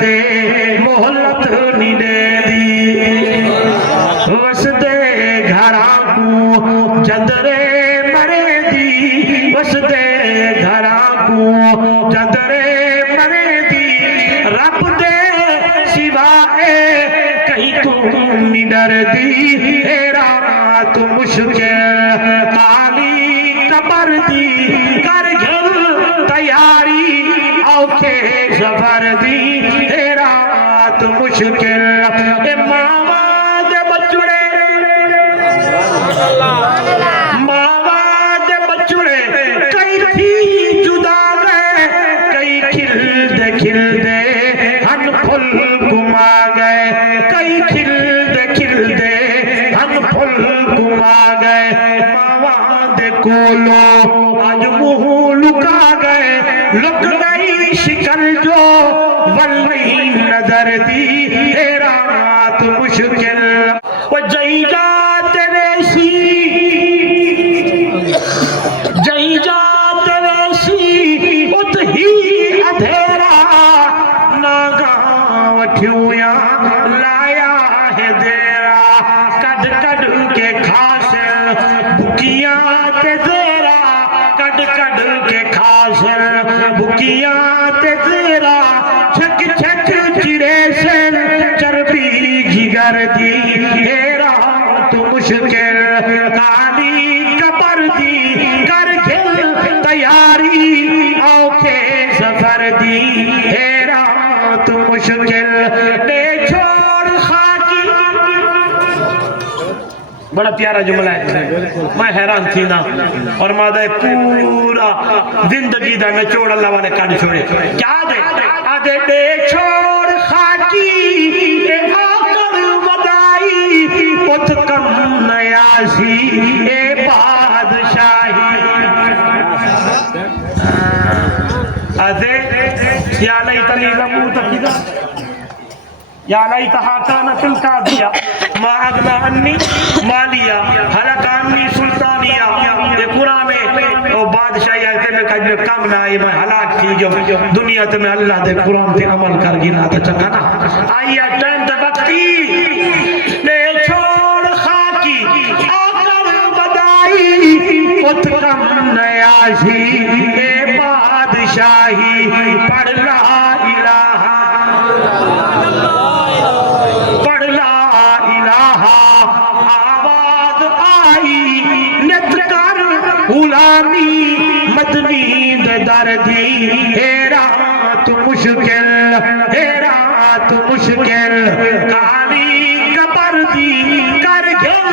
تے محلت نہیں دے دی وسدے گھراں کو جدرے مرے دی وسدے گھراں کو جدرے مرے دی رب دے سوائے کہیں تو نہیں ڈر دی اے رات مشکل خالی قبر دی کر گھر تیاری اوکھے سفر دی اے رات مشکل اے ماما دے بچڑے ماما دے بچڑے کئی تھی جدا گئے کئی کھل دے ہن پھل گما گئے کئی کھل دے ہن پھل گما گئے ماما دے کولو آج منہ لکا گئے لک گئی شکل جو ولی نظر دی اے رات مشکل وہ جئی جات ویسی ات ہی ادھیرا ناگاں وٹھیویا لایا ہے دیرا کڈ کڈ کے کھاسل بکیاں تے زیرا کڈ کڈ کے کھاسل بکیاں تے زیرا چھک چھک چرے سن چربی جگر دی اے رات مشکل کالی قبر دی کر گھل تیاری اوکھے سفر دی اے رات مشکل بے چھوڑ خاکی بڑا پیارا جملہ ہے میں حیران تھی نا اور مادہ پورا زندگی دا نچوڑ اللہ والے کاڑ چھوڑے کیا دے آدھے بے چھوڑ خاکی اے آکر ودائی ات کم نیازی اے بادشاہی آدھے یا لیتنی لموت کدا یا لیتہا کانت القاضیہ ما اغنا انی مالیا حلق انی سلطانیہ یہ قرآن میں بادشاہی آئیتے میں کہا کام نہ آئی میں ہلاک تھی جو دنیا تے میں اللہ دے قرآن تے عمل کر گنا تا چکا نا آئیہ ٹائم تے وقتی لے چھوڑ خاکی آکر بدائی ات کم نیازی اے بادشاہی پڑھ لا الہ پڑھ لا الہ آواز آئی نت کر غلامی مدنی دردی اے رات مشکل اے رات مشکل کالی قبر دی کر گھر